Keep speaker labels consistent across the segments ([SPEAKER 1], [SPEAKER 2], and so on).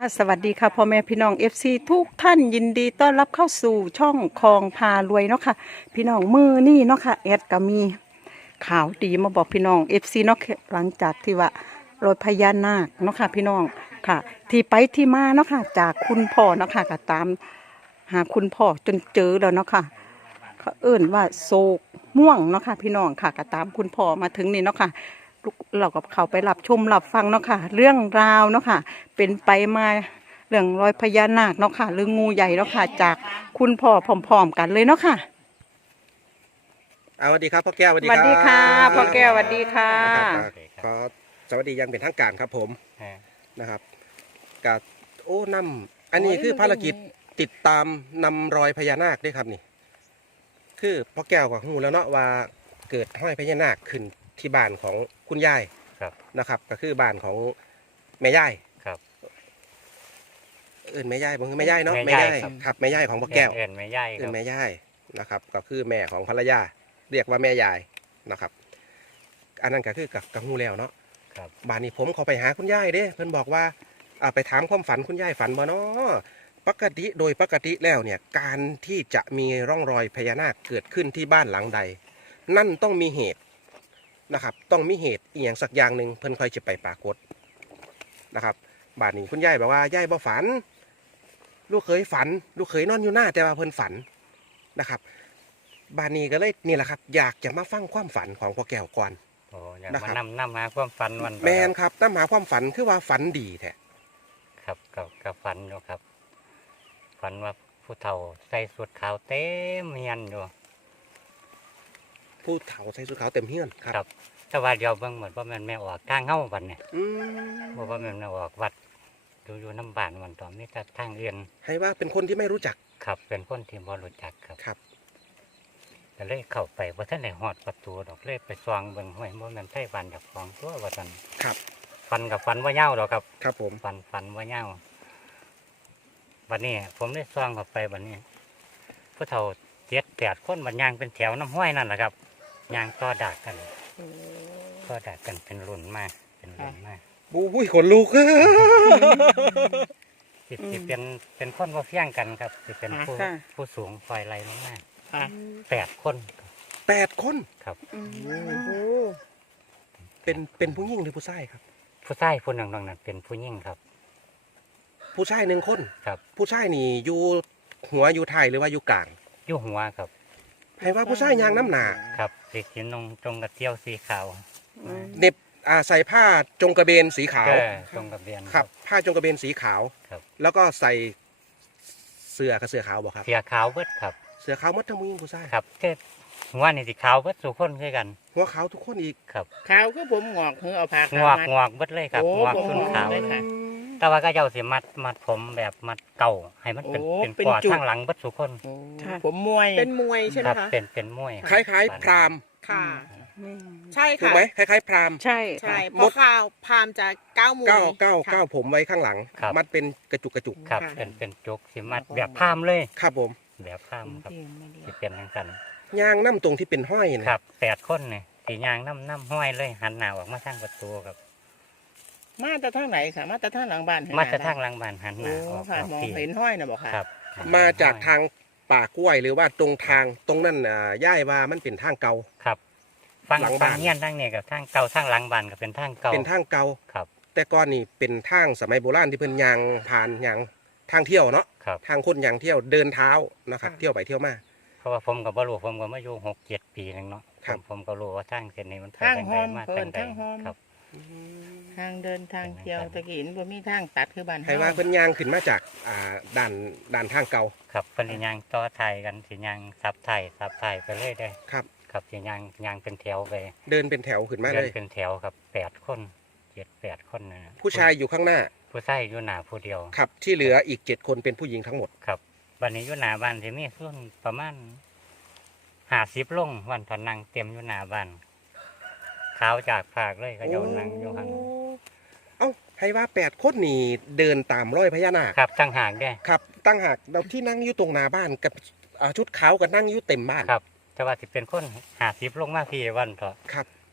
[SPEAKER 1] สวัสดีค่ะพ่อแม่พี่น้อง FC ทุกท่านยินดีต้อนรับเข้าสู่ช่องคลองพารวยเนาะค่ะพี่น้องมือนี่เนาะค่ะแอดก็มีข่าวดีมาบอกพี่น้อง FC เนาะหลังจากที่ว่ารถพญานาคเนาะค่ะพี่น้องค่ะที่ไปที่มาเนาะค่ะจากคุณพ่อเนาะค่ะก็ตามหาคุณพ่อจนเจอแล้วเนาะค่ะเขาเอิ่นว่าโศกม่วงเนาะค่ะพี่น้องค่ะก็ตามคุณพ่อมาถึงนี่เนาะค่ะ เรากับเขาไปรับชมรับฟังเนาะค่ะเรื่องราวเนาะค่ะเป็นไปมาเรื่องรอยพญานาคเนาะค่ะหรืองูใหญ่เนาะค่ะจากคุณพ่อพร้อมๆกันเลยเนาะค่ะ
[SPEAKER 2] สวัสดีครับพ่อแก้วสวัส
[SPEAKER 1] ส
[SPEAKER 2] ดี
[SPEAKER 1] วัส
[SPEAKER 2] ครับ
[SPEAKER 1] ดีค่ะพ่อแก้วสวัสดีค่ะ
[SPEAKER 2] นะครับขอสวัสดีอยังเป็นทางการครับผมนะครับกับโอ้นำอันนี้คือภารกิจติดตามนำรอยพญานาคด้วยครับนี่คือพ่อแก้วกับหูแล้วเนาะว่าเกิดห้อยพญานาคขึ้นที่บ้านของคุณยาย
[SPEAKER 3] ครับ
[SPEAKER 2] นะครับ ก็คือบ้านของแม่ยาย
[SPEAKER 3] ครับ
[SPEAKER 2] แม่ยายผมคือแม่ยายเนาะ
[SPEAKER 3] แม่ยาย
[SPEAKER 2] ครับแม่ยายของพ่อแก้ว
[SPEAKER 3] เอ็นไม่ใหญ่ค
[SPEAKER 2] เอิ้
[SPEAKER 3] รั
[SPEAKER 2] น
[SPEAKER 3] บ
[SPEAKER 2] แม่ยายนะครับก็คือแม่ของภรรยาเรียกว่าแม่ยายนะครับ อันนั้นก็คือกับงูแล้วเนาะ
[SPEAKER 3] ครับ
[SPEAKER 2] บ้านนี้ผมเขาไปหาคุณยายเด้เพิ่นบอกว่าไปถามความฝันคุณยายฝันบ่เนาะปกติโดยปกติแล้วเนี่ยการที่จะมีร่องรอยพญานาคเกิดขึ้นที่บ้านหลังใด นั่นต้องมีเหตุนะครับต้องมีเหตุอีหยังสักอย่างหนึ่งเพิ่นค่อยจะไปปรากฏนะครับบ้านนี้คุณยายบอกว่ายายบ่ฝัน ลูกเคยฝัน ลูกเคยนอนอยู่หน้าแต่ว่าเพิ่นฝันนะครับบ้านนี้ก็เลยนี่แหละครับอยากจะมาฟังความฝันของพ่อแก้วก่อน
[SPEAKER 3] โอ้อยาก
[SPEAKER 2] นะครั
[SPEAKER 3] มา
[SPEAKER 2] บ
[SPEAKER 3] นำหาความฝันวัน
[SPEAKER 2] แมนครับตามหาความฝันคือว่าฝันดีแท้
[SPEAKER 3] ครับกับฝันอยู่ครับ ฝันว่าผู้เฒ่าใส่สุดขาวเต็มเฮียนอยู่
[SPEAKER 2] ผู้เฒ่าใส่ชุดขาวเต็มเฮี้ยนค
[SPEAKER 3] ครั
[SPEAKER 2] รับ
[SPEAKER 3] แต่ว่าเดียวเบิ่งเหมือนว่ามันไม่ออกทางเฮ้าวันเนี่ย
[SPEAKER 2] อืม
[SPEAKER 3] บอกว่ามันไม่ออกวัดอยู่น้ำบานวันต่อมีแต่ทางเรียน
[SPEAKER 2] ให้ว่าเป็นคนที่ไม่รู้จัก
[SPEAKER 3] ครับเป็นคนที่บ่รู้จักครับ
[SPEAKER 2] ครับ
[SPEAKER 3] ก็เลยเข้าไปว่าท่านไหนหอดประตูดอกเลยไปซองเบิ่งห้วยว่ามันใช่วันจากของตัวว่าท่าน
[SPEAKER 2] ครับ
[SPEAKER 3] ฟันกับฟันว่าเหย้าหรอกครับ
[SPEAKER 2] ครับผม
[SPEAKER 3] ฝันว่าเงาวันนี้ผมได้ซ่องเข้าไปวันนี้ผู้เฒ่า7-8 คนมันยางเป็นแถวน้ำห้อยนั่นแหละครับยางต่อดากกันเป็นรุ่นมากเป็นรุ่นมาก
[SPEAKER 2] บู้ยขนลุก
[SPEAKER 3] สิเป็นคนว่าเฟี้ยงกันครับสิเป็นผู้สูงคอยไล่ลงมา8 คน
[SPEAKER 2] 8 คน
[SPEAKER 3] ครับ
[SPEAKER 2] เป็นผู้หญิงหรือผู้ชายครับ
[SPEAKER 3] ผู้ชายคนหนึ่งนั้นเป็นผู้หญิงครับ
[SPEAKER 2] ผู้ชาย1 คน
[SPEAKER 3] ครับ
[SPEAKER 2] ผู้ชายนี่อยู่หัวอยู่ท้ายหรือว่าอยู่กลาง
[SPEAKER 3] อยู่หัวครับ
[SPEAKER 2] ให้ว่าผู้ชายยางน้ำหนา
[SPEAKER 3] ครับสีเขียวจงกระเตี้ยวสีขาว
[SPEAKER 2] เหน็บใส่ผ้าจงกระเบนสีขาว
[SPEAKER 3] จงกระเบียน
[SPEAKER 2] ครับผ้าจงกระเบนสีขาว
[SPEAKER 3] ครับ
[SPEAKER 2] แล้วก็ใส่เสื้อกับเสื้อขาวบอกครับ
[SPEAKER 3] เสียขาวเบิดครับ
[SPEAKER 2] เสื้อขาวหมดทั้งผู้หญิงผู้ชาย
[SPEAKER 3] ครับเทศหัวนี่สิขาวเบิดสู่คนคือกัน
[SPEAKER 2] หัวขาวทุกคนอีก
[SPEAKER 3] ครับ
[SPEAKER 4] ขาวคือผมงอกคือเอาผ้าง
[SPEAKER 3] อก
[SPEAKER 4] มา
[SPEAKER 3] งอกเบิดเลยครับ
[SPEAKER 4] โอ้
[SPEAKER 3] งอก
[SPEAKER 4] ผม
[SPEAKER 3] ขึ้น
[SPEAKER 4] งอก
[SPEAKER 3] ขาว
[SPEAKER 4] เลยค่ะ
[SPEAKER 3] แต่ว่าก็เจ้าสิมัดผมแบบมัดเก่าให้มันเป็น
[SPEAKER 4] โอ้
[SPEAKER 3] เป็น
[SPEAKER 4] เป็น
[SPEAKER 3] ปอด
[SPEAKER 4] จุก
[SPEAKER 3] ข้างหลังเบิดสู่คน
[SPEAKER 4] โอ้
[SPEAKER 1] ค่ะ
[SPEAKER 4] ผมมวย
[SPEAKER 5] เป็นมวยใช่ไหม
[SPEAKER 3] ครับ
[SPEAKER 5] คะ
[SPEAKER 3] เป็นมวย
[SPEAKER 2] คล้ายๆพราหมณ์
[SPEAKER 5] ค่ะ
[SPEAKER 1] อืม
[SPEAKER 5] ใช่
[SPEAKER 2] ถูก
[SPEAKER 5] ค่ะ
[SPEAKER 2] ไหมคล้ายๆพราหมณ์
[SPEAKER 1] ใช่
[SPEAKER 5] ใช่
[SPEAKER 2] ม
[SPEAKER 5] เพราะ
[SPEAKER 2] ด
[SPEAKER 5] ข่าวพราหมณ์จะก้าวมวย
[SPEAKER 2] เก้า
[SPEAKER 5] ค่ะ
[SPEAKER 2] เก้าผมไว้ข้างหลัง
[SPEAKER 3] ครับ
[SPEAKER 2] มัดเป็นกระจุกกระจุก
[SPEAKER 3] ครับ
[SPEAKER 5] ค่ะ
[SPEAKER 3] เป็นจุกสิมัดแบบพามเลย
[SPEAKER 2] ครับผม
[SPEAKER 3] แบบพามครับสิเป็นจังซั่น
[SPEAKER 2] ยางน้ำตรงที่เป็นห้อยนะครับ
[SPEAKER 3] 8 คนนี่สิย่างน้ำห้อยเลยหันหน้าออกมาทางประตูครับ
[SPEAKER 4] มาแต่ทางไหนค่ะ มาแต่ทางหลังบ้าน
[SPEAKER 3] มาจะทางหลังบ้านหันห
[SPEAKER 4] โอ้
[SPEAKER 3] น้าออก
[SPEAKER 4] ค่ะ มอง
[SPEAKER 3] ที่
[SPEAKER 4] เห็นห้อยนะบอกค่ะ
[SPEAKER 3] ครับ
[SPEAKER 2] มาจากทางป่ากล้วยหรือว่าตรงทางตรงนั้นย่ายว่ามันเป็นทางเก่า
[SPEAKER 3] ครับฟัง
[SPEAKER 2] หลัง
[SPEAKER 3] ฟั
[SPEAKER 2] บ้าง น
[SPEAKER 3] เฮียนทางนี้กับทางเก่าทางหลังบ้านก็เป็นทางเก่า
[SPEAKER 2] เป็นทางเก่า
[SPEAKER 3] ครับ
[SPEAKER 2] แต่ก่อนนี่เป็นทางสมัยโบราณที่เพิ่นยางผ่านยางทางเที่ยวเนาะ
[SPEAKER 3] ครับ
[SPEAKER 2] ทางคนยางเที่ยวเดินเท้านะครับ เที่ยวไปเที่ยวมา
[SPEAKER 3] เพราะว่าผมกับบ่รู้ผมก็มาอยู่6-7 ปีนึงเนาะ
[SPEAKER 2] ครับ
[SPEAKER 3] ผมก็รู้ว่าทางเส้นนี้มันไป
[SPEAKER 4] ทาง
[SPEAKER 3] ทาง
[SPEAKER 4] ห
[SPEAKER 3] ใด
[SPEAKER 4] อม
[SPEAKER 3] มา
[SPEAKER 4] เพิ่
[SPEAKER 3] ทาน งใด
[SPEAKER 4] ทางหอม
[SPEAKER 3] ครับ
[SPEAKER 4] ทางเดินทางเที่ยวตะกี้นี่บ่มีทางตัดคือบ้าน
[SPEAKER 2] ให้ว่าเพิ่นยางขึ้นมาจากด่านทางเก่า
[SPEAKER 3] ครับเพิ่นสิย่างต่อไทยกันสิย่างซับไทยไปเลยได้อ
[SPEAKER 2] ครับ
[SPEAKER 3] ครับสิย่างเป็นแถวไป
[SPEAKER 2] เดินเป็นแถวขึ้นมา
[SPEAKER 3] เดิ
[SPEAKER 2] เล
[SPEAKER 3] น
[SPEAKER 2] ย
[SPEAKER 3] เป็นแถวครับ8 คน7-8 คนนะ
[SPEAKER 2] ผู้ชายอยู่ข้างหน้า
[SPEAKER 3] ผู้ชายอยู่หน้าผู้เดียว
[SPEAKER 2] ครับที่เหลืออีก7 คนเป็นผู้หญิงทั้งหมด
[SPEAKER 3] ครับวันนี้อยู่หน้าบ้านสิมีส่วนประมาณ50ลงวันตอนนั่งเต็มอยู่หน้าบ้านขาวจากภาคเลยก็โยนนั่งอยู่หั่น
[SPEAKER 2] เอ้าให้ว่า8 คนนี่เดินตามรอยพญานาค
[SPEAKER 3] ครับตั้งหากได้อ
[SPEAKER 2] ครับตั้งหากเราที่นั่งอยู่ตรงหน้าบ้านกับชุดขาวกับนั่งอยู่เต็มบ้าน
[SPEAKER 3] ครับแต่ว่าสิเป็นคน50ลงมาพี่วันเถอะ
[SPEAKER 2] ครับ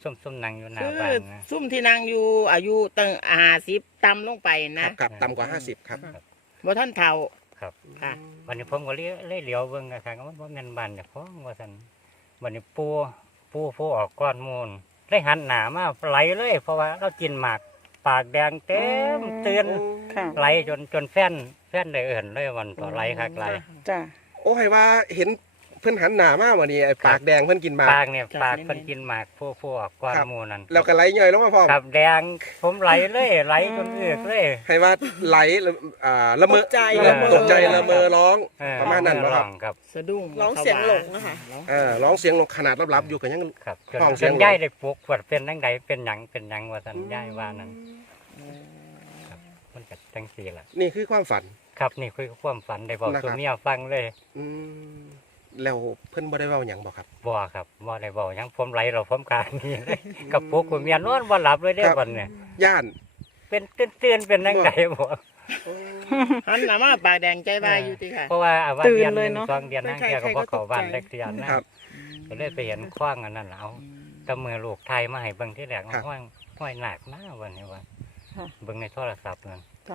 [SPEAKER 3] ซุ่มๆนั่งอยู่หน้า
[SPEAKER 4] คือ
[SPEAKER 3] บ้านนะ
[SPEAKER 4] ซุ่มที่นั่งอยู่อายุตั้ง50ต่ำลงไป
[SPEAKER 2] ค
[SPEAKER 4] นะ
[SPEAKER 2] รับครับต่ำกว่า 50 ครับ
[SPEAKER 4] บ่ท่านเฒ่า
[SPEAKER 3] ครับ
[SPEAKER 4] ค่ะ
[SPEAKER 3] วันนี้ผมก็เลยเหลียวเบิ่งกันครับว่าแม่นบ้านเจ้าของว่าซั่นวันนี้ปูออกก้อนมูลได้หันหน้ามาไหลเลย เพราะว่าเรากินหมากปากแดงเต็มเตือน
[SPEAKER 1] ค่ะ
[SPEAKER 3] ไหลจนแฟนได้เอิ่นเลยวันต่อไหลคักไหล
[SPEAKER 1] จ้ะ
[SPEAKER 2] โอ้ให้ว่าเห็นเพิ่นหันหน้ามาวันนี้ไอ้ปากแดงเพิ่นกินหมาก
[SPEAKER 3] ปากเนี่ยปากเพิ่นกินหมากผู้ออกก้อนมูลนั่น
[SPEAKER 2] แล้วก็ไหลย่อยลงมาพร้อม
[SPEAKER 3] ครับแดงผมไหลเลยไหลจนเอือกเลย
[SPEAKER 2] ให้ว่าไหลละเมอ
[SPEAKER 5] ตกใจ
[SPEAKER 2] ตกใจละเมอร้อง
[SPEAKER 3] เออ
[SPEAKER 2] ประมาณนั้นบ่ครับ
[SPEAKER 3] ครับ
[SPEAKER 4] สะดุ้ง
[SPEAKER 5] ร้องเสียงหลงอะค่ะ
[SPEAKER 2] ร้องเสียงลงขนาดลับๆอยู่กันยัง
[SPEAKER 3] ครับจ
[SPEAKER 2] ฟัง
[SPEAKER 3] น
[SPEAKER 2] เสียง
[SPEAKER 3] ย่ายได้ปลุกว่าเป็นจังไดเป็นหยังว่าซั่นย่ายว่านั้นครับมันก็จังซี่ล่ะ
[SPEAKER 2] นี่คือความฝัน
[SPEAKER 3] ครับนี่คือความฝันได้บอก
[SPEAKER 2] นะครับ
[SPEAKER 3] สู่เมียฟังเลย
[SPEAKER 2] อืมแล้วเพิ่นบ่ได้เว้าหยังบ่ครับ
[SPEAKER 3] บ่ครับบ่ได้บอกหยังผมไหลเราผมกลางนี่เลยกับปลุกคุณเมียนอนบ่หลับเลยเด้
[SPEAKER 2] ครับ
[SPEAKER 3] วันเนี่ย
[SPEAKER 2] ย่าน
[SPEAKER 3] เป็นตื่นเป็นจังไดบ่
[SPEAKER 4] หันหน้ามาปากแดงใจวายอยู่ติค่ะ
[SPEAKER 3] เพราะว่าว่า
[SPEAKER 1] ตื่น
[SPEAKER 3] เดือน
[SPEAKER 1] เลย
[SPEAKER 3] หนึ่ง
[SPEAKER 1] เนาะ
[SPEAKER 3] 2เดือนนั่งแค่ก็บ่เข้าบ้านได้เดือนนะครับ ก็เลยไปเห็นขว้างอันนั้นล่ะเอา แต่มือลูกไทยมาให้เบิ่งที่แรก
[SPEAKER 2] ครับ
[SPEAKER 3] ห้อยหนักนะวันนี้ว่า
[SPEAKER 1] ค่ะ
[SPEAKER 3] เบิ่งในโทรศัพท์นั่น
[SPEAKER 1] จ้ะ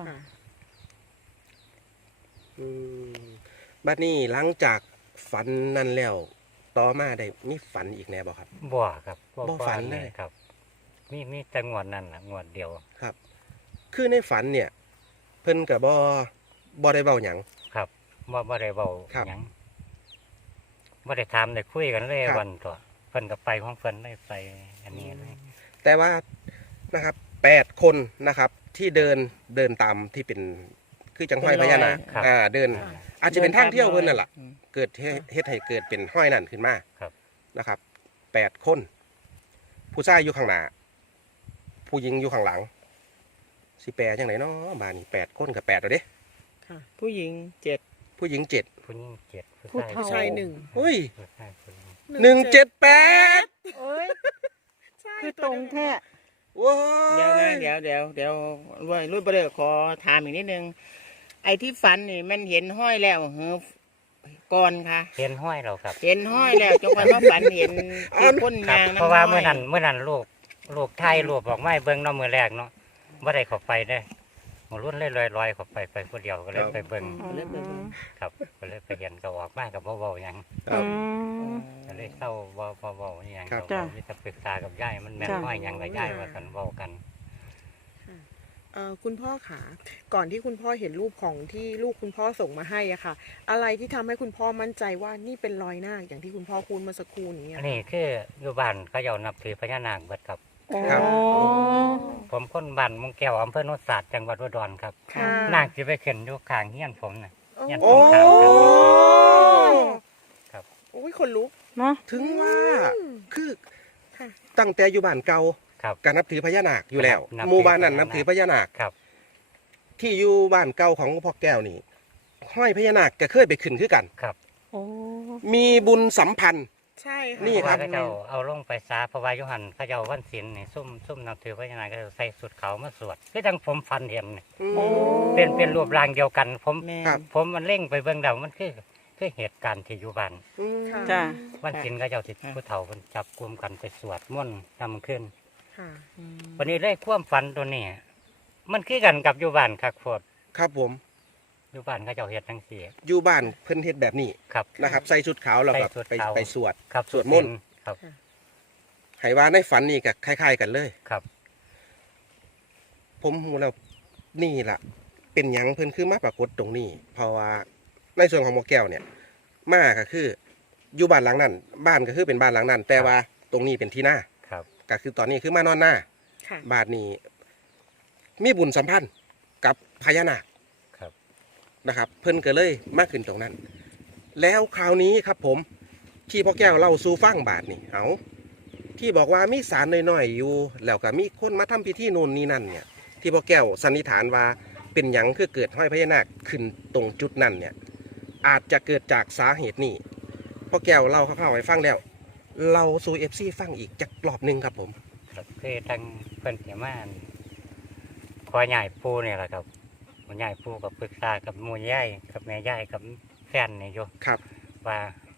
[SPEAKER 2] อืมบัดนี้หลังจากฝันนั้นแล้วต่อมาได้มีฝันอีกแน่บ่ครับ
[SPEAKER 3] บ่ครับ
[SPEAKER 2] บ่ฝันเลย
[SPEAKER 3] ครับ มีแต่งวดนั่นล่ะงวดเดียว
[SPEAKER 2] ครับ คือในฝันเนี่ย เพิ่นก็บ่ได้เว้าหยัง
[SPEAKER 3] ครับบ่ได้เว้า
[SPEAKER 2] ครับ
[SPEAKER 3] หยังบ่ได้ถามได้คุยกันเลย
[SPEAKER 2] ครับ
[SPEAKER 3] วันตัวเพิ่นก็ไปของเพิ่นเลยไปอันนี้เลย
[SPEAKER 2] แต่ว่านะครับ8คนนะครับ ที่เดินตามที่เป็นคือจังห้อยพญานาค
[SPEAKER 3] ครับ
[SPEAKER 2] เดิน อาจจะเป็นทางเที่ยวเพิ่นนั่นล่ะ
[SPEAKER 4] อืม
[SPEAKER 2] เกิดเฮ็ดให้เกิดเป็นห้อยนั่นขึ้นมา
[SPEAKER 3] ครับ
[SPEAKER 2] นะครับ8คน ผู้ชายอยู่ข้างหน้าผู้หญิงอยู่ข้างหลังสิแปลจังไหนเนาะบาดนี้8คนกับ8แล้วเด้
[SPEAKER 4] ผู้หญิง7
[SPEAKER 2] ผู้หญิง7
[SPEAKER 3] ผู้หญิง7
[SPEAKER 1] ผู้
[SPEAKER 3] ผู้
[SPEAKER 1] เฒ่า
[SPEAKER 3] ชาย
[SPEAKER 5] ชายหนึ่ง
[SPEAKER 2] เฮ้ย
[SPEAKER 3] ผู้ชายคนหนึ่ง
[SPEAKER 2] 178
[SPEAKER 1] เอ้ย คือตรงแท้
[SPEAKER 2] ว้า
[SPEAKER 4] เดี๋ยวนะเดี๋ยวรุ่นบ่ได้ขอถามอีกนิดนึง ไอ้ที่ฝันนี่มันเห็นห้อยแล้วเหรอก่อนค่ะ
[SPEAKER 3] เห็นห้อยเราครับ
[SPEAKER 4] เห็นห้อยแล้วจงมาฝันเห็นที่คน
[SPEAKER 3] ครับ
[SPEAKER 4] ยาง
[SPEAKER 3] เพราะว่า
[SPEAKER 4] ห้ย
[SPEAKER 3] เมื่อนั้นลูกไทยลูกบอกไม่เบิ่งเน้องมือแรกเนาะบ่ได้เข้าไปได้หมรุ่นเลยลอยเข้าไปผู้เดียวก็เลยไปเบิ่ง
[SPEAKER 4] เริ่มเบิ่ง
[SPEAKER 3] ครับก็เลยไปเห็นก็ออกมากับบ่เว้าหยัง
[SPEAKER 2] ครับ
[SPEAKER 3] ก็เลยเข้าบ่เว้าหยัง
[SPEAKER 2] ครับ
[SPEAKER 3] ก็มีแต่ปรึกษากับยายมันแม่น
[SPEAKER 1] จ้ะ
[SPEAKER 3] ห้อยหยังกับยายว่ากันเว้ากัน
[SPEAKER 5] คุณพ่อขาก่อนที่คุณพ่อเห็นรูปของที่ลูกคุณพ่อส่งมาให้อะค่ะ อะไรที่ทำให้คุณพ่อมั่นใจว่านี่เป็นรอยนาคอย่างที่คุณพ่อคูณเมื่อสักครู่นี้
[SPEAKER 3] อั
[SPEAKER 5] อะ
[SPEAKER 3] นนี้คืออยู่บ้านเขาเจ้านับถือพญานาคเบิดครับ
[SPEAKER 1] โอ้
[SPEAKER 2] ครับ
[SPEAKER 3] ผมคนบ้านมุงแก้วอำเภอโนนสาดจังหวัดอุดรครับ
[SPEAKER 5] ค่ะ
[SPEAKER 3] นาคสิไปขึ้นอยู่ข้างเฮียนผมน่ะ เนี่ย
[SPEAKER 2] โอ้
[SPEAKER 3] ครับ
[SPEAKER 5] โอ้ยคนลุก
[SPEAKER 1] เนาะ
[SPEAKER 2] ถึงว่าคือ
[SPEAKER 5] ค่ะ
[SPEAKER 2] ตั้งแต่อยู่บ้านเก่า
[SPEAKER 3] ครับ
[SPEAKER 2] การนับถือพญานาคอยู่แล้ว
[SPEAKER 3] นับถือ
[SPEAKER 2] หมู่บ้านนั้นนับถือพญานาค
[SPEAKER 3] ครับ
[SPEAKER 2] ที่อยู่บ้านเก่าของพ่อแก้วนี่ห้อยพญานาคก็เคยไปขึ้นคือกัน
[SPEAKER 3] ครับ
[SPEAKER 1] โอ้
[SPEAKER 2] มีบุญสัมพันธ์
[SPEAKER 5] ใช่ค่ะ
[SPEAKER 2] นี่
[SPEAKER 3] เพราะ
[SPEAKER 2] ครั
[SPEAKER 3] ว่า
[SPEAKER 2] บ
[SPEAKER 3] เขาเจ้าเอาลงไปซาเพราะว่าอยุหันเขาเจ้าวันศีลนี่ซุ่มนับถือพญานาคก็จะใส่สุดเขาวมาสวดคือจังผมฟันเห็นนี่
[SPEAKER 2] โอ้
[SPEAKER 3] เป็นรูปร่างเดียวกัน ผม
[SPEAKER 4] แม่
[SPEAKER 2] ครับ
[SPEAKER 3] ผมมันเล่งไปเบิ่งเดามันคือเหตุการณ์ที่อยู่บ้าน
[SPEAKER 2] อืม
[SPEAKER 5] ค่ะ
[SPEAKER 1] จ้ะ
[SPEAKER 3] วันศีลเขาเจ้าติดผู้เฒ่าคนจับกลุ่มกันไปสวดมนต์นำขึ้น
[SPEAKER 5] ค่ะ
[SPEAKER 3] วันนี้ได้ความฝันตัวนี้มันคือกันกับอยู่บ้านคักโพด
[SPEAKER 2] ครับผม
[SPEAKER 3] อยู่บ้านเขาเจ้าเฮ็ดทั้งสี่
[SPEAKER 2] อยู่บ้านเพิ่นเฮ็ดแบบนี้
[SPEAKER 3] ครับ
[SPEAKER 2] นะครับ ใส่ชุดขาวแล้วก็
[SPEAKER 3] ใส่ชุด
[SPEAKER 2] ไป
[SPEAKER 3] ขาว
[SPEAKER 2] ไปสวด
[SPEAKER 3] ครับ
[SPEAKER 2] สวดมนต์
[SPEAKER 3] ครับ
[SPEAKER 2] ให้ว่าในฝันนี่ก็คล้ายๆกันเลย
[SPEAKER 3] ครับ
[SPEAKER 2] ผมหูแล้วนี่ล่ะ เป็นหยังเพิ่นคือมาปรากฏตรงนี้ เพราะว่าในส่วนของหมอแก้วเนี่ย มาก็คืออยู่บ้านหลังนั้น บ้านก็คือเป็นบ้านหลังนั้น แต่ว่าตรงนี้เป็นที่หน้า
[SPEAKER 3] ครับ
[SPEAKER 2] ก็คือตอนนี้คือมานอนหน้า
[SPEAKER 5] ค่ะ
[SPEAKER 2] บาทนี้มีบุญสัมพันธ์กับพญานาค
[SPEAKER 3] ครับ
[SPEAKER 2] นะครับ เพิ่นก็เลยมากขึ้นตรงนั้น แล้วคราวนี้ครับผมที่พ่อแก้วเล่าสู่ฟังบาทนี่เอาที่บอกว่ามีสารน้อยๆอยู่ แล้วก็มีคนมาทำพิธีนู่นนี่นั่นเนี่ย ที่พ่อแก้วสันนิษฐานว่าเป็นหยังคือเกิดห้อยพญานาคขึ้นตรงจุดนั้นเนี่ย อาจจะเกิดจากสาเหตุนี้พ่อแก้วเล่าคร่าวๆให้ฟังแล้วเราสู่เอฟซีฟังอีกจักรอบหนึ่งครับผม
[SPEAKER 3] ครับคือทั้งเพิ่นเสียมาขอใหญ่ปูเนี่ยแหละครับใหญ่ปูกับปรึกษากับหมู่ใหญ่กับแม่ใหญ่กับแฟนนี่อยู่
[SPEAKER 2] ครับ
[SPEAKER 3] ว่า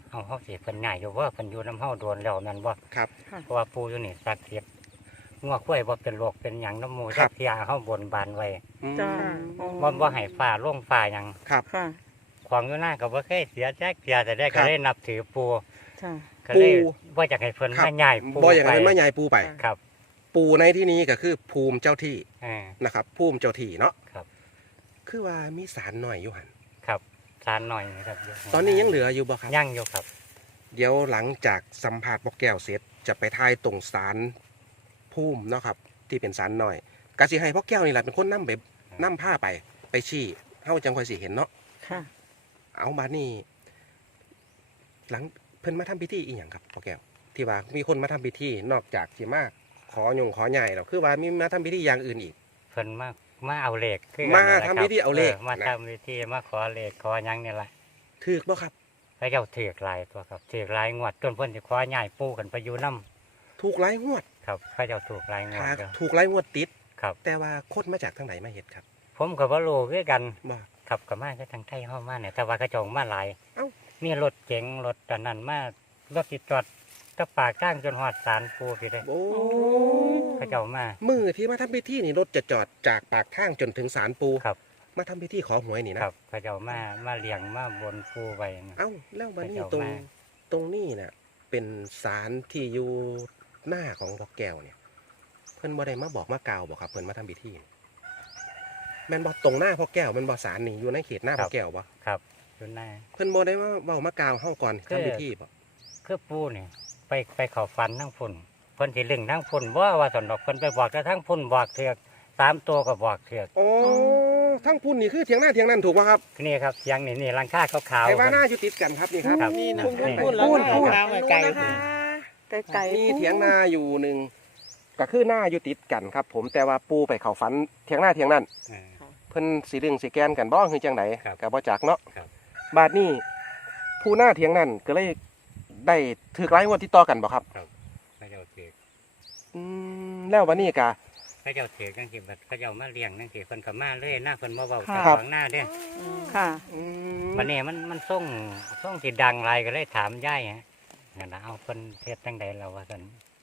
[SPEAKER 3] เอาเฮาสิเพิ่นง่ายอยู่ว่าเพิ่นอยู่น้ำเฮาโดนแล้วแม่นบ่
[SPEAKER 2] ครับ
[SPEAKER 3] เพราะว่าปูอยู่นี่ศักดิ์สิทธิ์งัวกล้วยบ่เป็นโรคเป็นหยังน้ำหมู
[SPEAKER 2] ครับ
[SPEAKER 3] เที่ยเฮาบนบานไว้
[SPEAKER 1] จ้า
[SPEAKER 3] บ่ให้ฟ้าลงฟ้าหยัง
[SPEAKER 2] ครับ
[SPEAKER 1] ค่ะ
[SPEAKER 3] ของอยู่หน้าก็บ่เคยเสียแจ๊กเสียแต่ได้
[SPEAKER 2] ครั
[SPEAKER 3] ก็
[SPEAKER 2] บ
[SPEAKER 3] ได้นับถือปู
[SPEAKER 1] จ้า
[SPEAKER 3] ก็เลย
[SPEAKER 2] ปู่
[SPEAKER 3] บ่อยากให้เพิ่น
[SPEAKER 2] ครับ
[SPEAKER 3] มาย้ายปู
[SPEAKER 2] บ่อย่างนั้น
[SPEAKER 3] ไป
[SPEAKER 2] มายายปูไป
[SPEAKER 3] ครับ
[SPEAKER 2] ปูในที่นี้ก็คือภูมิเจ้าที่
[SPEAKER 3] เออ
[SPEAKER 2] นะครับ ภูมิเจ้าที่เนาะ
[SPEAKER 3] ครับ
[SPEAKER 2] คือว่ามีสารหน่อยอยู่หัน
[SPEAKER 3] ครับสารหน่อยนะครับ
[SPEAKER 2] ตอนนี้ยังเหลืออยู่บ่ครับ
[SPEAKER 3] ยังอยู่ครับ
[SPEAKER 2] เดี๋ยวหลังจากสัมภาษณ์ปอกแก้วเสร็จจะไปทายตรงสารภูมิเนาะครับ ที่เป็นสารหน่อยกะสิให้ปอกแก้วนี่แหละเป็นคนนำไปนำผ้าไปชี้เฮาจังค่อยสิเห็นเนาะ
[SPEAKER 1] ค่ะ
[SPEAKER 2] เอาบาดนี้หลังเพิ่นมาทำพิธีอีหยังครับปอกแก้วที่ว่ามีคนมาทำพิธีนอกจากสิมาขอใหญ่แล้วคือว่ามีมาทำพิธีอย่างอื่นอีก
[SPEAKER 3] เพิ่นมาเอาเลขคือกัน
[SPEAKER 2] มา
[SPEAKER 3] นั่นแหละ
[SPEAKER 2] ทำพิธีเอาเลข
[SPEAKER 3] มา
[SPEAKER 2] นะ
[SPEAKER 3] ทำพิธีมาขอเลขขอหยังนี่แหละ
[SPEAKER 2] ถูกบ่ครับ
[SPEAKER 3] พระเจ้าถือกหลายตัวครับถือกหลายงวดจนเพิ่นสิขอย้ายปูกันไปอยู่นํ
[SPEAKER 2] ถูกหลายงวด
[SPEAKER 3] ครับพระเจ้าถูกหลายงวด
[SPEAKER 2] ถ้า
[SPEAKER 3] เด้อ
[SPEAKER 2] ถูกหลายงวดติด
[SPEAKER 3] ครับ
[SPEAKER 2] แต่ว่าคนมาจากทางไหนมาเฮ็ดครับ
[SPEAKER 3] ผมก็บ่รู้คือกัน
[SPEAKER 2] บ่
[SPEAKER 3] ครับก็มาคือทางไทยเฮามาเนี่ยแต่ว่ากระจงมาหลาย
[SPEAKER 2] เอ้า
[SPEAKER 3] มีรถเก๋งรถอันนั้นมารถที่จอดตะปากข้างจนฮอดศาลปูพี่เด้
[SPEAKER 2] โอ้
[SPEAKER 3] กระเจ้ามา
[SPEAKER 2] มือที่มาทำพิธีนี่รถจะจอดจากปากทางจนถึงศาลปู
[SPEAKER 3] ครับ
[SPEAKER 2] มาทำพิธีขอหวยนี่นะครับ
[SPEAKER 3] กระเจ้ามาเลี้ยงมาบนปูไว้นะ
[SPEAKER 2] เอ้าแล้ววันนี้
[SPEAKER 3] ไปเจ้า
[SPEAKER 2] ตรง
[SPEAKER 3] มา
[SPEAKER 2] ตรงนี้น่ะเป็นศาลที่อยู่หน้าของพ่อแก้วเนี่ย เพิ่นบ่ได้มาบอกมากล่าวบอกครับเพิ่นมาทำพิธีแม่นบ่ตรงหน้าพ่อแก้วแม่นบ่ศาลนี่อยู่ในเขตหน้าพ่อแก้วบ่
[SPEAKER 3] ครับอยู่หน้า
[SPEAKER 2] เพิ่นบ่ได้มาเว้ามากล่าวเฮาก่อนทำพิธีบ่
[SPEAKER 3] คือปูนี่ไปเข้าฝันทั้งพุ่นเพิ่นสิลึงทั้งพุ่นว่าสนดอกเพิ่นไปบอกแต่ทั้งพุ่นบอกเถือก3ตัวก็บอกเถือก
[SPEAKER 2] โอ้ทั้งพุ่นนี่คือเถียงหน้าเถียงนั่นถูกป่ะครับ
[SPEAKER 3] นี่ครับเสียงนี่หลังคาขาว
[SPEAKER 2] ไอ้ว่าหน้า
[SPEAKER 3] ๆ
[SPEAKER 2] อยู่ติดกันครับนี่ครับ
[SPEAKER 3] ครับ
[SPEAKER 4] นี่นะ
[SPEAKER 3] นี่
[SPEAKER 4] พูดแล้ว
[SPEAKER 1] พูด
[SPEAKER 4] ข้าวไก่
[SPEAKER 5] นะคะ
[SPEAKER 1] ไกลๆ
[SPEAKER 2] มีเถียงนาอยู่หนึ่งก็คือหน้าอยู่ติดกันครับ ผมแต่ว่าปูไปเขาฝันเถียงหน้าเถียงนั่น
[SPEAKER 3] เออ
[SPEAKER 2] เพิ่นสีดึงสีแกนกันบ้องคือจังได
[SPEAKER 3] ครับ
[SPEAKER 2] กับบ่จักเนาะ
[SPEAKER 3] ครับ
[SPEAKER 2] บาดนี้ผู้หน้าเถียงนั่นก็เลยได้ถือไล่งวดที่ต่อกันบ่ครับ
[SPEAKER 3] พระเจ้าถือก
[SPEAKER 2] แล้ววันนี้กะ
[SPEAKER 3] พระเจ้าถือกจังซี่บัดพระเจ้ามาเลี้ยงจังซี่เพิ่นก็มาเลยหน้าเพิ่นบ่เว้า
[SPEAKER 1] ค่ะ
[SPEAKER 3] เจ้าของหน้าเด้
[SPEAKER 1] ค่ะ
[SPEAKER 3] วันนี้มันส่งสิดังหลายก็เลยถามยายฮะนั่นน่ะเอาเพิ่นเฮ็ดจังได๋แล้วว่าซั่น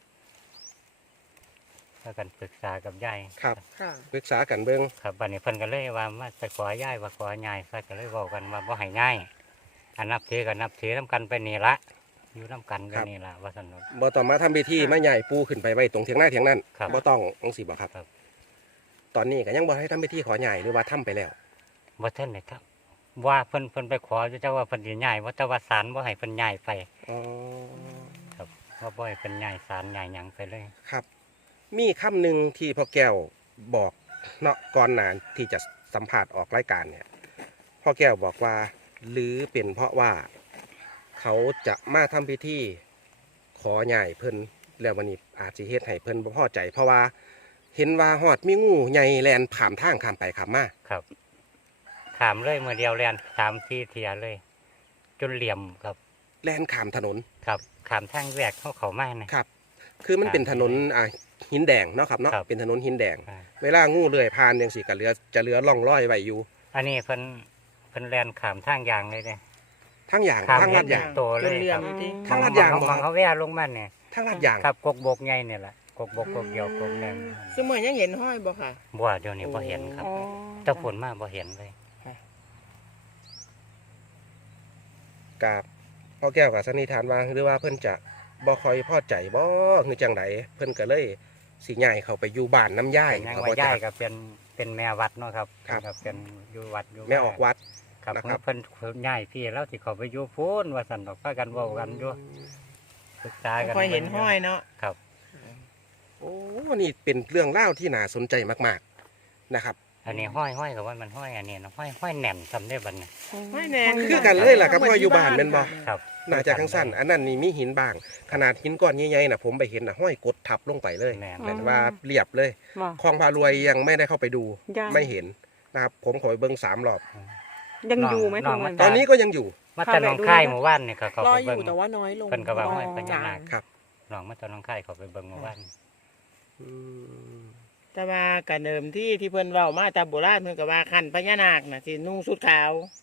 [SPEAKER 3] ก็กันปรึกษากับยาย
[SPEAKER 2] ครับ
[SPEAKER 5] ค่ะ
[SPEAKER 2] ปรึกษากันเบิ่ง
[SPEAKER 3] ครับบัดนี้เพิ่นก็เลยว่ามาไปขอยายว่าขอยายซะก็เลยเว้ากันว่าบ่ให้ยายอันนับถือก็นับถือนํกันไปนี่ละอยู่นํกันไปนี่ละว่าซั่นเนาะ
[SPEAKER 2] บ่ต้องมาทำพิธีมาใหญ่ปูขึ้นไปไว้ตรงเถียงหน้าเถียงนั่น
[SPEAKER 3] ครับ
[SPEAKER 2] บ่ต้องจังซี่บ่ครับ
[SPEAKER 3] ครับ
[SPEAKER 2] ตอนนี้ก็ยังบ่ให้ทำพิธีขอใหญ่หรือว่าทำไปแล้ว
[SPEAKER 3] บ่ทันได้ครับว่าเพิ่นไปขออยู่แต่ว่าเพิ่นสิย้ายว่าแต่ว่าศาลบ่ให้เพิ่นย้ายไป
[SPEAKER 2] อ๋อ
[SPEAKER 3] ครับว่าบ่ให้เพิ่นย้ายศาลย้ายหยังไปเลย
[SPEAKER 2] ครับ มีคำหนึ่งที่พ่อแก้วบอกเนาะก่อนหนานที่จะสัมภาษณ์ออกรายการเนี่ยพ่อแก้วบอกว่าหรือเป็นเพราะว่า เขาจะมาทำพิธีขอใหญ่เพิ่นแล้ววันนี้อาจสิเฮ็ดให้เพิ่นบ่พอใจ เพราะว่าเห็นว่าฮอดมีงูใหญ่แลนผ่านทางข้ามไปข้ามมา
[SPEAKER 3] ครับขามเลยมื้อเดียวแล่น3-4เที่ยเลย จนเหลี่ยมครับ
[SPEAKER 2] แลนข้ามถนน
[SPEAKER 3] ครับขามทางแยกเข้ามานะครับ
[SPEAKER 2] คือมันเป็น
[SPEAKER 3] ครับ
[SPEAKER 2] ถนนหินแดงเนาะครับเนาะ
[SPEAKER 3] ครับ
[SPEAKER 2] เป็นถนนหินแดง
[SPEAKER 3] อ่า
[SPEAKER 2] เวลางูเลื้อยผ่านจังซี่ก็จะเหลือร่องรอยไว้อยู่
[SPEAKER 3] อันนี้เพิ่นแล่นขามทางยางเลยเด้
[SPEAKER 2] ทางอย่าง
[SPEAKER 3] ขาม
[SPEAKER 2] ทางลาดยาง
[SPEAKER 3] โตเลย
[SPEAKER 4] จนเหลี่ย
[SPEAKER 3] ค
[SPEAKER 4] ม
[SPEAKER 3] รับ
[SPEAKER 4] อยู่ที่
[SPEAKER 2] ทางลาดยาง
[SPEAKER 3] มองเขาแว่ลงมาเนี่ย
[SPEAKER 2] ทางลาดยาง
[SPEAKER 3] ครับกกบกใหญ่เนี่ยแหละกกบกกกเดียวกกแดง
[SPEAKER 4] สมัยยังเห็นห้อยบ่ค่ะ
[SPEAKER 3] บัวเดี๋ยวนี้บ่เห็นครับ
[SPEAKER 1] อ๋อ
[SPEAKER 3] ถ้าฝนมาบ่เห็นเลย
[SPEAKER 2] กับพ่อแก้วกับสันนิษฐานว่าหรือว่าเพิ่นจะบ่คอยพอใจบ่คือจังไดเพิ่นก็เลยสิย้ายเข้าไปอยู่บ้านน้ำย่าย
[SPEAKER 3] ยัง
[SPEAKER 2] เขา
[SPEAKER 3] ว่า
[SPEAKER 2] บ่
[SPEAKER 3] ย่า
[SPEAKER 2] จั
[SPEAKER 3] ย
[SPEAKER 2] ก
[SPEAKER 3] ก็เป็นแม่วัดเนาะครับ
[SPEAKER 2] ครับ
[SPEAKER 3] ก็เป็นอยู่วัดอยู่
[SPEAKER 2] แม่ออกวัด
[SPEAKER 3] ครับ
[SPEAKER 2] นะครับ
[SPEAKER 3] เพิ่นย้ายพี่แล้วสิเขาไปอยู่พูนว่าสั่นดอกพากันเว้ากันอยู่ปรึกษากัน
[SPEAKER 4] ค่อยเห็นห้อยเนาะ
[SPEAKER 3] ครับ
[SPEAKER 2] โอ้นี่เป็นเรื่องเล่าวที่น่าสนใจมากๆนะครับ
[SPEAKER 3] อันนี้ห้อยกับว่ามันห้อยอันนี้นะห้อยแหน่มทำได้บัดเนี่ย
[SPEAKER 4] ห้อยแนน
[SPEAKER 2] คือกันเลยล่ะครับว่าอยู่บ้านแม่นบ่
[SPEAKER 3] ครับ
[SPEAKER 2] น่าจะทั้งสั้นอันนั้นนี่มีหินบาง ขนาดหินก้อนใหญ่ๆน่ะผมไปเห็นน่ะห้อยกดทับลงไปเลย
[SPEAKER 3] แม่น
[SPEAKER 2] เหมือนว่าเรียบเลย
[SPEAKER 1] ว่า
[SPEAKER 2] คลองพารวยยังไม่ได้เข้าไปดู
[SPEAKER 1] ยัง
[SPEAKER 2] ไม่เห็นนะครับผมขอไปเบิ่ง3 รอบ
[SPEAKER 1] ยังอยู่ไหม
[SPEAKER 3] น้
[SPEAKER 1] คุ
[SPEAKER 3] อง
[SPEAKER 1] ณ
[SPEAKER 3] มั
[SPEAKER 1] มัน
[SPEAKER 3] น
[SPEAKER 2] ตอนนี้ก็ยังอยู่
[SPEAKER 3] มาแต่หน้องค่ายหมู่บ้านเนี่ยเขา
[SPEAKER 5] รอ
[SPEAKER 3] ไป
[SPEAKER 5] อ
[SPEAKER 3] เบิ่ง
[SPEAKER 5] ยู่แต่ว่าน้อยลง
[SPEAKER 3] เพิ่นก็ว่าห้อยพญา
[SPEAKER 5] จ้ะ
[SPEAKER 3] นาค
[SPEAKER 2] ครับ
[SPEAKER 3] น้องมาแต่หน้องค่ายเขาไปเบิ่งหมู่บ้าน
[SPEAKER 2] อืม
[SPEAKER 4] แต่ว่ากะเดิมที่เพิ่นเว้ามาแต่โบราณเพิ่นก็ว่าคันพญานาคน่ะสินุ่งชุดขาว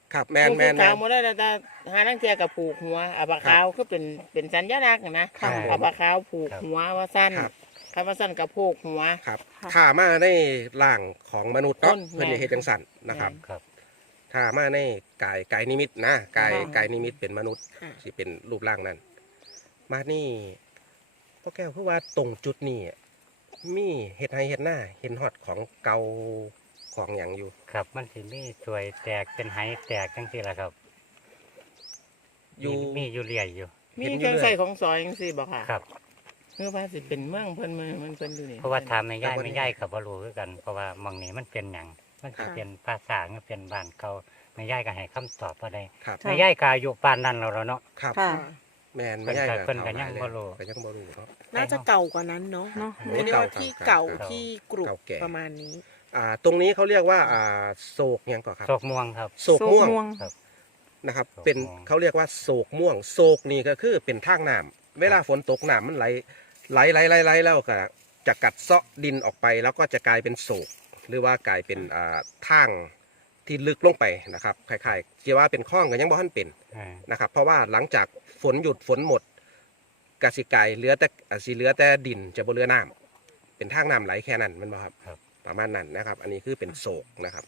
[SPEAKER 2] ครับแม
[SPEAKER 4] ผู
[SPEAKER 2] น
[SPEAKER 4] ก
[SPEAKER 2] แม
[SPEAKER 4] สี
[SPEAKER 2] น
[SPEAKER 4] ขาวหมดเลยแต่หาลังเทียกับผูกหัวอาบะขาวคือเป็นสัญลักษณ์นะ
[SPEAKER 3] ค่ะ
[SPEAKER 4] อาบะขาวผูกหัวว่าสั้น
[SPEAKER 2] ครับ
[SPEAKER 4] คำว่าสั้นกับผูกหัว
[SPEAKER 2] ครับ
[SPEAKER 1] ค่ะ
[SPEAKER 2] ถ้ามาในร่างของมนุษย์เนาะ
[SPEAKER 4] คน
[SPEAKER 2] เพิ่นจะเฮ็ดจังสั่นนะครับ
[SPEAKER 3] ครับ
[SPEAKER 2] ถ้ามาในกายนิมิตนะกาย
[SPEAKER 5] ค่ะ
[SPEAKER 2] กายนิมิตเป็นมนุษย์
[SPEAKER 5] ค่ะ
[SPEAKER 2] สิเป็นรูปร่างนั้น มานี่พ่อแก้วคือว่าตรงจุดนี้มีเฮ็ดให้เฮ็ดหน้าเห็นฮอดของเก่าของหยังอยู่
[SPEAKER 3] ครับมันสิมีสวยแตกเป็นไหแตกจังซี่ล่ะครับ
[SPEAKER 2] อยู่
[SPEAKER 3] มีอยู่เรื่อยอยู่
[SPEAKER 4] มี
[SPEAKER 2] เห็นอยู่
[SPEAKER 4] เครื่อง
[SPEAKER 2] เลย
[SPEAKER 4] ใส่ของซอยจังซี่บ่ค่ะ
[SPEAKER 3] ครับ
[SPEAKER 4] เมื่อว่าสิเป็นเมืองเพิ่นมันเพิ่นอยู่นี่
[SPEAKER 3] เพราะว่าถามแม่ย่ายแม่ย่ายก็บ่รู้คือกัน เพราะว่าหมองนี้มันเป็นหยังมันสิ
[SPEAKER 5] ค่ะ
[SPEAKER 3] เป็นภาษาหรือเป็นบ้านเก่าแม่ย่ายก็ให้คำตอบบ่ได้
[SPEAKER 2] ครับ
[SPEAKER 1] ค่ะ
[SPEAKER 3] แม่ย่ายก็อายุปานนั้นแล้วเนาะ
[SPEAKER 2] ครับ
[SPEAKER 1] ค่ะ
[SPEAKER 2] แมนไม่ใช่
[SPEAKER 3] เพิ่นก็ยังบ่รู้
[SPEAKER 2] ก็ยังบ่รู้เนาะ
[SPEAKER 5] น่าจะเก่ากว่านั้นเนาะ
[SPEAKER 1] เนาะ
[SPEAKER 5] เรียกว่าที่เก่า
[SPEAKER 2] เก่า
[SPEAKER 5] ที่กรุบ
[SPEAKER 2] เก่าแก่
[SPEAKER 5] ประมาณนี้
[SPEAKER 2] ตรงนี้เขาเรียกว่าโศกหยังก่อนครับ
[SPEAKER 3] โศกม่วงครับ
[SPEAKER 2] โศกม่วง
[SPEAKER 3] ครับ
[SPEAKER 2] นะครับ
[SPEAKER 3] โศกม่วง
[SPEAKER 2] เป็นเขาเรียกว่าโศกม่วงโศกนี่ก็คือเป็นทางน้ำเวลาฝนตกน้ำมันไหลแล้วก็จะกัดเซาะดินออกไป แล้วก็จะกลายเป็นโศก หรือว่ากลายเป็นทางที่ลึกลงไปนะครับคล้ายๆที่ว่าเป็นคลองก็ยังบ่ทันเป็น
[SPEAKER 3] อ่า
[SPEAKER 2] นะครับ เพราะว่าหลังจากฝนหยุดฝนหมดกสิกายเหลือแต่สิเหลือแต่ดินจะบ่เหลือน้ำเป็นทางน้ำไหลแค่นั้นแมันบ่ครับ
[SPEAKER 3] ครับ
[SPEAKER 2] ประมาณนั้นนะครับ อันนี้คือเป็นโศกนะครับ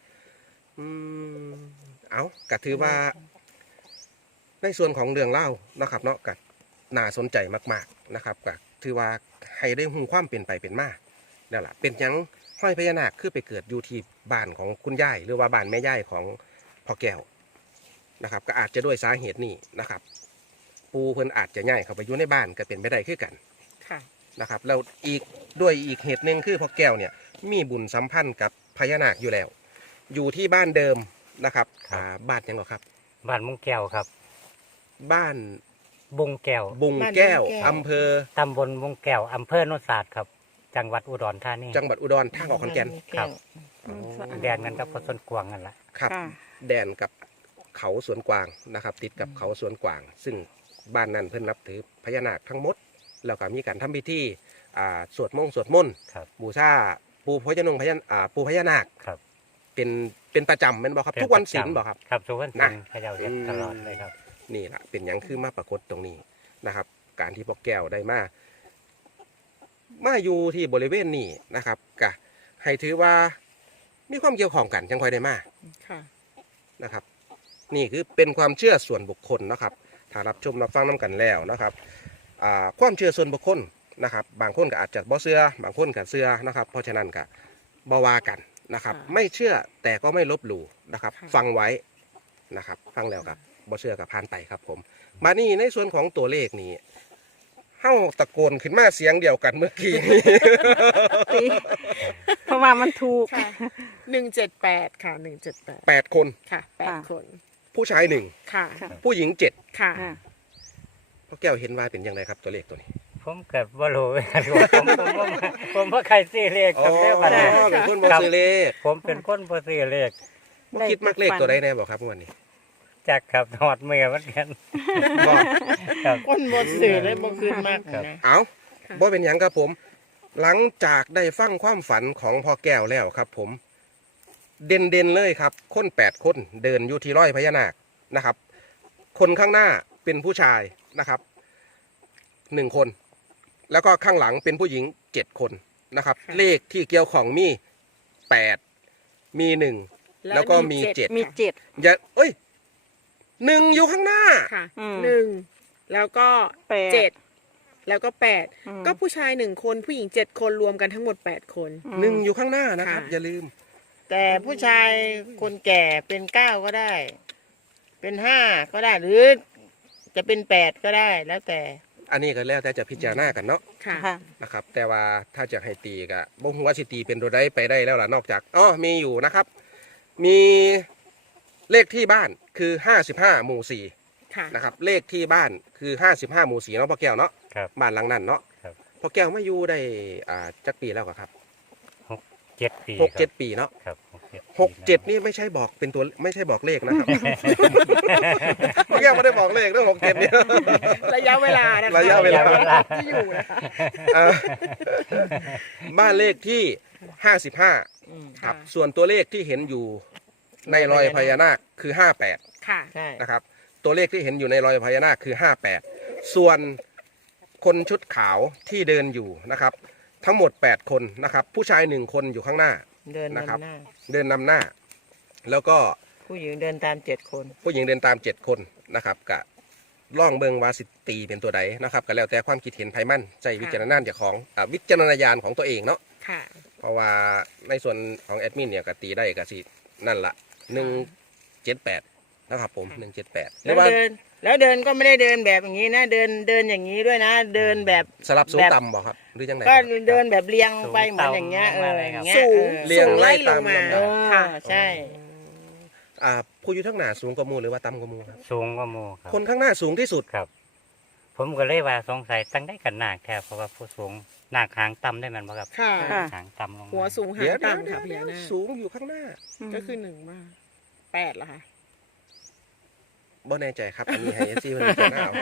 [SPEAKER 2] เอาก็ถือว่า ในส่วนของเรื่องเล่านะครับเนาะก็น่าสนใจมากๆนะครับก็ถือว่าให้ได้หูความเป็นไปเป็นมานั่นแหละเป็นหยังห้อยพญานาคคือไปเกิดอยู่ที่บ้านของคุณยายหรือว่าบ้านแม่ยายของพ่อแก้วนะครับ ก็อาจจะด้วยสาเหตุนี้นะครับ ปูเพิ่นอาจจะย้ายเข้าไปอยู่ในบ้านก็เป็นไปได้คือกัน
[SPEAKER 5] ค่ะ
[SPEAKER 2] นะครับแล้วด้วยอีกเหตุหนึ่งคือพ่อแก้วเนี่ยมีบุญสัมพันธ์กับพญานาคอยู่แล้ว อยู่ที่บ้านเดิมนะครับ
[SPEAKER 3] ครับ
[SPEAKER 2] บ้านยังเหรอครับ
[SPEAKER 3] บ้านมุงแก้วครับ
[SPEAKER 2] บ้าน
[SPEAKER 3] บุงแก้ว
[SPEAKER 2] บุงแก้ว
[SPEAKER 4] บ้านบุงแก้ว
[SPEAKER 2] อำเภอ
[SPEAKER 3] ตำบลบุงแก้วอำเภอโนนศาสตร์ครับ จังหวัดอุดรธานี
[SPEAKER 2] จังหวัดอุดรทางออกขอนแก่น
[SPEAKER 3] ครับ
[SPEAKER 2] อ๋อ
[SPEAKER 3] แดนกันกับพระสนกวางนั่นแหละ
[SPEAKER 2] ครับ
[SPEAKER 1] ค่ะ
[SPEAKER 2] แดนกับเขาสวนกวางนะครับ ติดกับเขาสวนกวาง ซึ่งบ้านนั้นเพิ่นนับถือพญานาคทั้งหมดแล้วก็มีการทำพิธีสวดมนต์
[SPEAKER 3] ครับ
[SPEAKER 2] บูชาปูพญานงพญาปูพญานาค
[SPEAKER 3] ครับ
[SPEAKER 2] เป็นประจำเป็นบ่ครับ ทุกวันศีลบ่ครับ
[SPEAKER 3] ครับทุกวันศีล
[SPEAKER 2] นะ
[SPEAKER 3] พระเจ้าเฮ็ดตลอดเลยครับ
[SPEAKER 2] นี่แหละเป็นหยังคือมาปรากฏตรงนี้นะครับ การที่พ่อแก้วได้มาอยู่ที่บริเวณนี้นะครับกะให้ถือว่ามีความเกี่ยวข้องกันจังค่อยได้มา
[SPEAKER 5] ค่ะ
[SPEAKER 2] นะครับ นี่คือเป็นความเชื่อส่วนบุคคลนะครับถ้ารับชมรับฟังน้กันแล้วนะครับความเชื่อส่วนบุคคลนะครับ บางคนก็อาจจะบ่เชื่อบางคนก็เชื่อนะครับ เพราะฉะนั้นก็บ่ว่ากันนะครับ
[SPEAKER 5] ค่ะ
[SPEAKER 2] ไม่เชื่อแต่ก็ไม่ลบหลู่นะครับ
[SPEAKER 5] ค่ะ
[SPEAKER 2] ฟังไว้นะครับ ฟังแล้วครับบ่เชื่อกับผ่านไปครับผม มานี่ในส่วนของตัวเลขนี่เฮ้าตะโกนขึ้นมาเสียงเดียวกันเมื่อกี้นี้
[SPEAKER 1] เพราะว่ามันถูก
[SPEAKER 5] ค่ะ178ค่ะ178
[SPEAKER 2] 8 คน
[SPEAKER 5] ค่ะ8คน
[SPEAKER 2] ผู้ชายหนึ่ง
[SPEAKER 5] ค่ะ
[SPEAKER 1] ค่ะ
[SPEAKER 2] ผู้หญิง7
[SPEAKER 5] ค่ะ
[SPEAKER 1] ค่ะ
[SPEAKER 2] พ่อแก้วเห็นว่าเป็นยังไงครับตัวเลขตัวนี้
[SPEAKER 3] ผมเกิดบ่รู้ ผมบ่ใครซื้อเลข
[SPEAKER 2] อ๋อ
[SPEAKER 3] ครับเด้อบัดนี้
[SPEAKER 2] เป็นคนบ่ซื้อเลข
[SPEAKER 3] ผมเป็นคนบ่ซื้อเลข
[SPEAKER 2] บ่คิดมักเลขตัวใดแน่บอกครับเมื่อวันนี้
[SPEAKER 3] จักครับหอดมือเหมือนกัน
[SPEAKER 2] บอก
[SPEAKER 3] ครับ
[SPEAKER 4] คนบ่สื่อเลยบ่คืนมาก
[SPEAKER 3] ครับ
[SPEAKER 4] นะ
[SPEAKER 2] เอา
[SPEAKER 5] ค่ะ
[SPEAKER 2] บ่เป็นหยังครับผม หลังจากได้ฟังความฝันของพ่อแก้วแล้วครับ ผม เด่นเลยครับ คน8 คนเดินอยู่ที่ร้อยพญานาคนะครับ คนข้างหน้าเป็นผู้ชายนะครับ1 คน แล้วก็ข้างหลังเป็นผู้หญิง7 คนนะครับ
[SPEAKER 5] ค่ะ
[SPEAKER 2] เลขที่เกี่ยวของมี8มี1แล้วก็มี7
[SPEAKER 1] มีเจ็ด
[SPEAKER 2] อย่า1อยู่ข้างหน้า
[SPEAKER 5] ค่ะ
[SPEAKER 1] อืม
[SPEAKER 5] 1แล้วก็
[SPEAKER 1] แปด
[SPEAKER 5] 7แล้วก็8ก็ผู้ชาย1คนผู้หญิง7คนรวมกันทั้งหมด8คน
[SPEAKER 2] 1อยู่ข้างหน้านะครับ
[SPEAKER 5] ค่ะ
[SPEAKER 2] อย่าลืม
[SPEAKER 4] แต่ผู้ชายคนแก่เป็น9ก็ได้ เป็น5ก็ได้หรือจะเป็น8ก็ได้แล้วแต่
[SPEAKER 2] อันนี้ก็แล้วแต่จะพิจารณากันเนาะ
[SPEAKER 5] ค่ะ
[SPEAKER 1] ค่ะ
[SPEAKER 2] นะครับแต่ว่าถ้าจะให้ตีก็บ่ฮู้ว่าสิตีเป็นตัวใดไปได้แล้วล่ะนอกจากมีอยู่นะครับ มีเลขที่บ้านคือ55หมู่4
[SPEAKER 5] ค่ะ
[SPEAKER 2] นะครับเลขที่บ้านคือ55หมู่4เนาะพ่อแก้วเนาะ
[SPEAKER 3] ครับ
[SPEAKER 2] บ้านหลังนั้นเนาะ
[SPEAKER 3] ครับ
[SPEAKER 2] พ่อแก้วมาอยู่ได้จักปีแล้วครับ
[SPEAKER 3] 7 ปี
[SPEAKER 2] 6-7 ปีเนาะ
[SPEAKER 3] ครับ
[SPEAKER 2] 6-7นี่ไม่ใช่บอกเป็นตัวไม่ใช่บอกเลขนะครับ พ่อแก้วไม่ได้บอกเลขเรื่อง6-7นี่
[SPEAKER 5] ระยะเวลานะคะ
[SPEAKER 2] ระยะเวลา
[SPEAKER 5] ที่อยู่นะคะ
[SPEAKER 2] อ่าบ้านเลขที่55
[SPEAKER 4] อืม
[SPEAKER 2] ครับ
[SPEAKER 5] ค่ะ
[SPEAKER 2] ส่วนตัวเลขที่เห็นอยู่ในรอยพญานาคคือ58
[SPEAKER 5] ค่ะ
[SPEAKER 4] ใช่
[SPEAKER 2] นะครับตัวเลขที่เห็นอยู่ในรอยพญานาคคือ58ส่วนคนชุดขาวที่เดินอยู่นะครับทั้งหมด8คนนะครับผู้ชาย1คนอยู่ข้างหน้า
[SPEAKER 4] เดิน
[SPEAKER 2] นะครับ
[SPEAKER 4] นำหน้า
[SPEAKER 2] เดินนำหน้า แล้วก็
[SPEAKER 4] ผู้หญิงเดินตาม7 คน
[SPEAKER 2] ผู้หญิงเดินตาม7คนนะครับกะล่องเบิงวาสิตีเป็นตัวใดนะครับก็แล้วแต่ความคิดเห็นไพมั่นใจวิจารณญาณของวิจารณญาณของตัวเองเนาะ
[SPEAKER 5] ค่ะ
[SPEAKER 2] เพราะว่าในส่วนของแอดมินเนี่ยก็ตีได้ก็สินั่นละ178นะครับผม178หรื
[SPEAKER 4] แล้
[SPEAKER 2] อ
[SPEAKER 4] ว
[SPEAKER 2] ว่า
[SPEAKER 4] เดินก็ไม่ได้เดินแบบอย่างนี้นะ เดินอย่างนี้ด้วยนะ เดินแบบ
[SPEAKER 2] สลับสูง
[SPEAKER 4] แบบ
[SPEAKER 2] ต่ำบอกครับหรือยังไง
[SPEAKER 4] ก็
[SPEAKER 2] ครับ
[SPEAKER 4] เดินแบบเรียงไปเหมือนอย่างเงี้ยอย่างเงี้ย
[SPEAKER 5] สูง
[SPEAKER 2] เรียง
[SPEAKER 5] สูงไล่ลงมา
[SPEAKER 2] ไล่ตามลำดับ
[SPEAKER 5] ค่ะ
[SPEAKER 4] ใช่
[SPEAKER 2] ผู้อยู่ข้างหน้าสูงกว่าหมูหรือว่าต่ำกว่าหมูครับ
[SPEAKER 3] สูงกว่าหมู่ครับ
[SPEAKER 2] คนข้างหน้าสูงที่สุด
[SPEAKER 3] ครับ ผมก็เลยว่าสงสัยตั้งได้กันนาคแท้เพราะว่าผู้สูงนาคหางต่ำได้แมันบ่ครับ
[SPEAKER 5] ค่ะ
[SPEAKER 1] ค่ะ
[SPEAKER 3] หางต่ำลงมา
[SPEAKER 5] หัวสูงหาง
[SPEAKER 2] เดี๋ยว
[SPEAKER 5] ต่ำค่ะพญานาค
[SPEAKER 2] สูงอยู่ข้างหน้า
[SPEAKER 5] ก็คือ1มาก8เหรอคะ
[SPEAKER 2] บ่แน่ใจครับอันนี้ให้เอซีมันพิจารณาเอา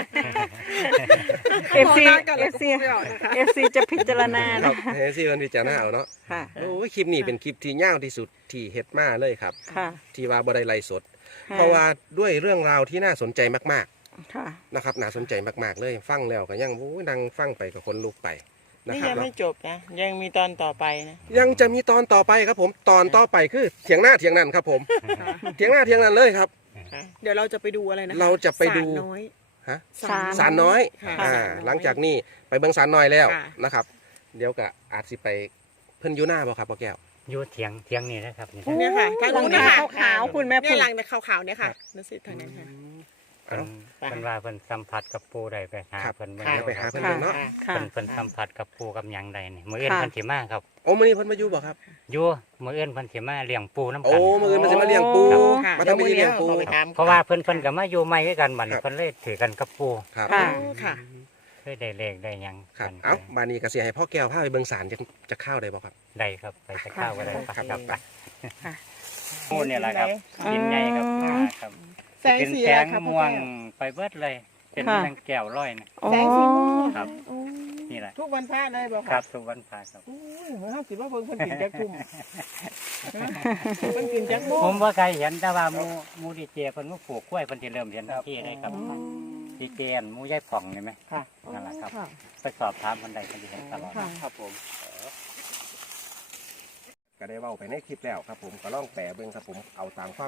[SPEAKER 1] FC
[SPEAKER 5] มองหน้ากันแล้ว
[SPEAKER 1] FC
[SPEAKER 5] ก็ไม่ออกนะคะ
[SPEAKER 1] FC จะพิจารณา
[SPEAKER 2] ครั
[SPEAKER 1] นะ
[SPEAKER 2] บให้เอซีมันพิจารณาเอาเนาะ
[SPEAKER 1] ค่ะ
[SPEAKER 2] โอ้ยคลิปนี้เป็นคลิปที่ยาวที่สุดที่เฮ็ดมาเลยครับ
[SPEAKER 1] ค่ะ
[SPEAKER 2] ที่ว่าบ่ได้ไลฟ์สด เพราะว่าด้วยเรื่องราวที่น่าสนใจมาก
[SPEAKER 1] ค่ะ
[SPEAKER 2] ๆนะครับน่าสนใจมากๆเลยฟังแล้วก็ยังโอ้ยนั่งฟังไปกับคนลุกไปนะ
[SPEAKER 4] นี่
[SPEAKER 2] ครับ
[SPEAKER 4] ยัง
[SPEAKER 2] เนาะ
[SPEAKER 4] ไม่จบนะ ยังมีตอนต่อไปนะ
[SPEAKER 2] ยังจะมีตอนต่อไปครับผมตอนต่อไปคือเถียงหน้าเถียงนั่นครับผมเถียงหน้าเถียงนั่นเลยครับ
[SPEAKER 5] เดี๋ยวเราจะไปดูอะไรนะคะ
[SPEAKER 2] เราจะไปดู
[SPEAKER 5] ศาลน้อย
[SPEAKER 2] ฮะ
[SPEAKER 1] ศาล
[SPEAKER 2] สารน้อย
[SPEAKER 5] ค่ะ
[SPEAKER 2] อ่า
[SPEAKER 5] ศาลน้อย
[SPEAKER 2] หลังจากนี้ไปเบิ่งสารน้อยแล้ว
[SPEAKER 5] ค่ะ
[SPEAKER 2] นะครับ เดี๋ยวก็อาจสิไปเพิ่นอยู่หน้าบ่ครับพ่อแก้ว
[SPEAKER 3] อยู่เถียงนี่นะครับนี่
[SPEAKER 5] เนี่ยค่ะทาง
[SPEAKER 1] หลัง
[SPEAKER 5] นู้นนะคะ
[SPEAKER 1] ขาวๆคุณแม่
[SPEAKER 5] เนี่
[SPEAKER 1] พู
[SPEAKER 5] ย
[SPEAKER 1] ด
[SPEAKER 5] หลังขาวๆเนี่ยค่ะนั่นสิทางนั้นค่ะ
[SPEAKER 3] เพิ่น
[SPEAKER 4] ไป
[SPEAKER 3] เพิ่นว่าเพิ่นสัมผัสกับปูได้ไปหา
[SPEAKER 2] ครับ
[SPEAKER 3] เพิ่น
[SPEAKER 2] ค่ะไปหาเพิ่น เนาะ
[SPEAKER 1] ค่ะ
[SPEAKER 3] เพิ่นสัมผัสกับปูกับหยังใดนี่มื้ออื่น
[SPEAKER 1] ค่ะ
[SPEAKER 3] เพิ่นสิมาครับ
[SPEAKER 2] โอ้มื้อนี้เพิ่นมาอยู่บ่ครับ
[SPEAKER 3] อยู่มื้ออื่นเพิ่นสิมาเลี้ยงปูน้ำ
[SPEAKER 2] โอ้
[SPEAKER 3] กัน
[SPEAKER 2] มื้ออื่นมันสิมาเลี้ยงปู
[SPEAKER 5] ค่ะ
[SPEAKER 2] มาทำพิธีเลี้ยงปู
[SPEAKER 4] ดี๋วมื้อนี้ขาไปถม
[SPEAKER 3] เพราะว่าเพิ่นก็มาอยู่ใหม่คือกันบัด
[SPEAKER 2] ครั
[SPEAKER 3] นี้
[SPEAKER 2] บ
[SPEAKER 3] เพิ่นเลยถือกันกับปู
[SPEAKER 2] ครับ
[SPEAKER 1] ค่ะ
[SPEAKER 5] ค่ะ
[SPEAKER 3] เคยได้เลขได้หยัง
[SPEAKER 2] ครับ
[SPEAKER 3] กัน
[SPEAKER 2] เอ้าบานี้ก็สิให้พ่อแก้วพาไปเบิ่งสารจะเข้าได้บ่ครับ
[SPEAKER 3] ได้ครับไปจะข้าวก็ได้
[SPEAKER 2] ครับ
[SPEAKER 3] ครับไป
[SPEAKER 1] ค่ะ
[SPEAKER 3] ปูเนี่ยแหละครับกินใหญ่ครับ
[SPEAKER 1] อ๋อ
[SPEAKER 3] ครับ
[SPEAKER 5] แสง
[SPEAKER 3] เป็น
[SPEAKER 5] สี
[SPEAKER 3] แส
[SPEAKER 5] อะไร
[SPEAKER 3] ง
[SPEAKER 5] คะพ่อ
[SPEAKER 3] ม่วง
[SPEAKER 5] แก้ว
[SPEAKER 3] ไปเบิดเลย เป็น
[SPEAKER 1] ค่ะ
[SPEAKER 3] นางแก้วร้อยนะ
[SPEAKER 1] อ๋อ
[SPEAKER 5] แสงสีม่วง
[SPEAKER 3] ครับ
[SPEAKER 5] โอ้
[SPEAKER 3] นี่แหละ
[SPEAKER 4] ทุกวันพระเลยบอก
[SPEAKER 3] ครับทุกวันพระครับ
[SPEAKER 4] โอ้ยเหมือนเขาสิว่าเพิ่งเพิ่นกินแจ็คทุ่มเพิ่นกินแจ็คโม่
[SPEAKER 3] ผมว่าใครเห็นแต่ว่าหมูดีเจเพิ่นมาปลูกกล้วยเพิ่นสิเริ่มเห็นทันทีเลยครับดีเจนหมูยายผ่องเห็นไหม
[SPEAKER 4] ค่ะ
[SPEAKER 3] นั่นแหละครับ
[SPEAKER 5] ค่ะ
[SPEAKER 3] ไปสอบถามคนใดคนสิเห็นตลอด
[SPEAKER 5] ค่ะ
[SPEAKER 2] ครับผมก็ได้เว้าไปในคลิปแล้วครับผมก็ลองแปลเบิ่งครับผมเอาตาม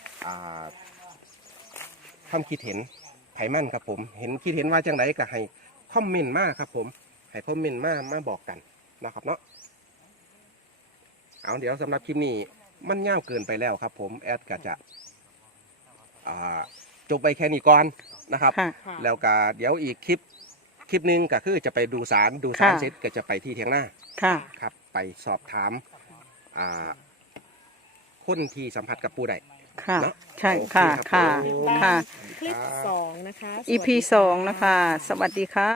[SPEAKER 2] ความคิดเห็นไผมั่นครับผมเห็นคิดเห็นว่าจังไดก็ให้คอมเมนต์มาครับผมให้คอมเมนต์มาบอกกันนะครับเนาะเอาเดี๋ยวสำหรับคลิปนี้มันยาวเกินไปแล้วครับผมแอดก็จะจบไปแค่นี้ก่อนนะครับ
[SPEAKER 1] ค่ะ
[SPEAKER 2] แล้วก็เดี๋ยวอีกคลิปหนึงก็คือจะไปดูสาร
[SPEAKER 1] ค่ะ
[SPEAKER 2] เสร็จก็จะไปที่เถียงหน้า
[SPEAKER 1] ค่ะ
[SPEAKER 2] ครับไปสอบถามคนที่สัมผัสกับปูได้
[SPEAKER 1] ค่ะ
[SPEAKER 2] เนอะ
[SPEAKER 1] ใช่
[SPEAKER 2] โอเค
[SPEAKER 1] ค่ะ
[SPEAKER 2] ครับ
[SPEAKER 1] ค่ะ
[SPEAKER 2] ผม
[SPEAKER 1] ค่ะ
[SPEAKER 5] คลิป2นะคะ
[SPEAKER 1] EP 2นะคะ สวัสดีค่ะ